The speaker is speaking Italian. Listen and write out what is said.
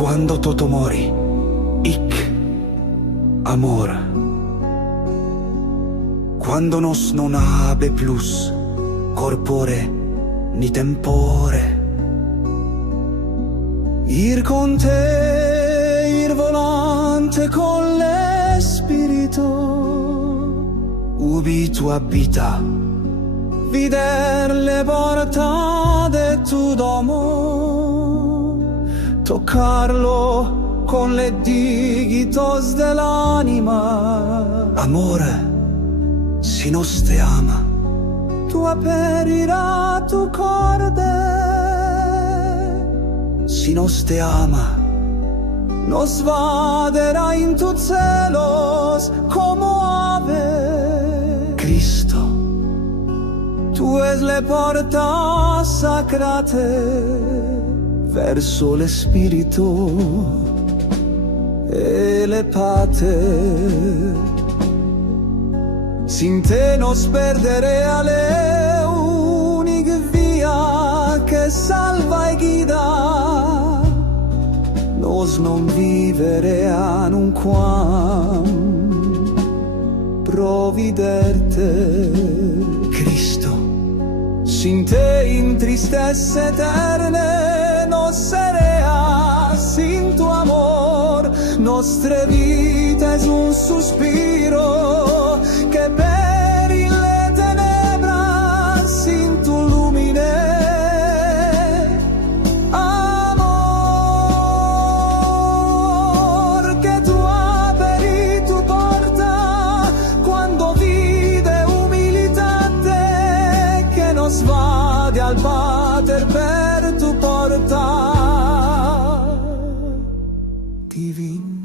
Quando toto mori, ic amor. Quando nos non habe plus corpore ni tempore. Ir con te, ir volante con l'espirito, ubi tu abita, vider le porta de tu domo, toccarlo con le digitos dell'anima. Amore, si nos te ama, tu aperirà tu corde. Si nos te ama, nos vaderá in tu celos como ave. Cristo, tu es le porta sacrate verso l'espirito elepate. Sin te nos perderé le unica via che salva e guida. Nos non vivere a un quam providerte. Cristo, sin te in tristezze eterne nos serea, sin tu amor nostre vita es un suspiro che per le tenebras sin tu lumine. Amor che tu aperi tu porta quando vide umilitate che nos vade al Pater per tu porta. Divin